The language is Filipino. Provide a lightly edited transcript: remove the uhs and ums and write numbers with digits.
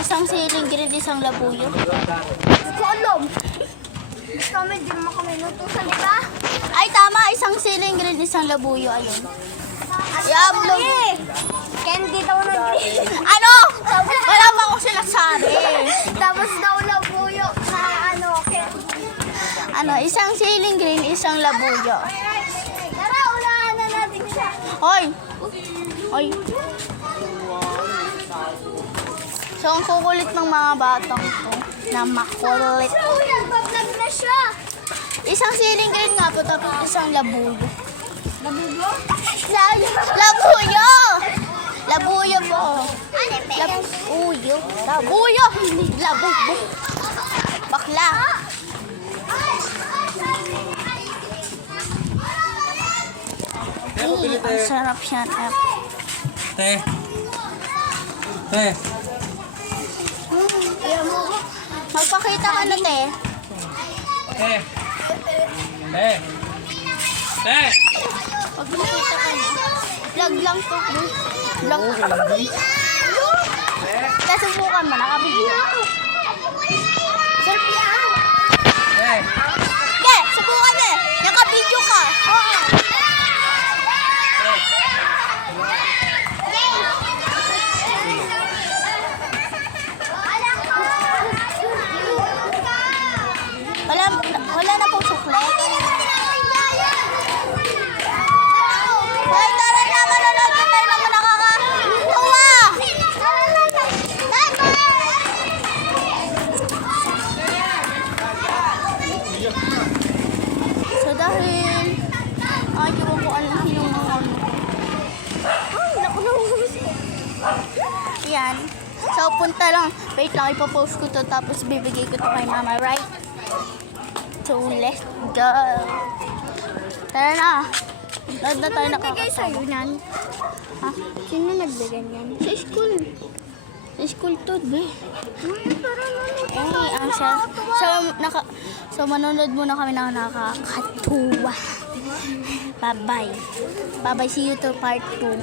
Isang siling green, isang labuyo. Kolom. Kami, di naman kami nutusan, di ba? Ay, tama. Isang siling green, isang labuyo. Ayun. Yablo. Candy daw na green. Ano? Wala pa akong sinasabi. Tapos daw labuyo na candy. Ano, isang siling green, isang labuyo. Tara, unahan na natin siya. Hoy! Hoy! So, ang kukulit ng mga batang to na makulit. Nagbablog na siya. Isang siling green nga po, tapos isang labuyo. Labuyo? Labuyo! Labuyo po. Ano ba? Labuyo. Labuyo! Hindi labuyo. Bakla. Ang sarap siya. Te. Te. Magpakita ka na, te. Te. Te. Te. Magpakita ka na. Vlog lang to. Vlog. Kasubukan mo, nakabigyo. Sarap yan. Te. Okay, subukan eh. Nakabidyo ka. Oo. Wala na pong sukle. Hoy, tara na, manonood na tayo ng nakakatuwa. So dahil ay, di ko alam sinong mga ano. Ay, naku na. Yan. So, punta lang. Wait lang, ipopost ko to tapos bibigay ko to kay mama, right? So, let's go. Tara na. Doon na tayo nakakasama. yan? Ha? Sino nagbigay yan? Sa school. Sa school to, be. Eh, ang so, manonood muna kami ng nakakatuwa. Bye-bye. Bye-bye. See you to part 2.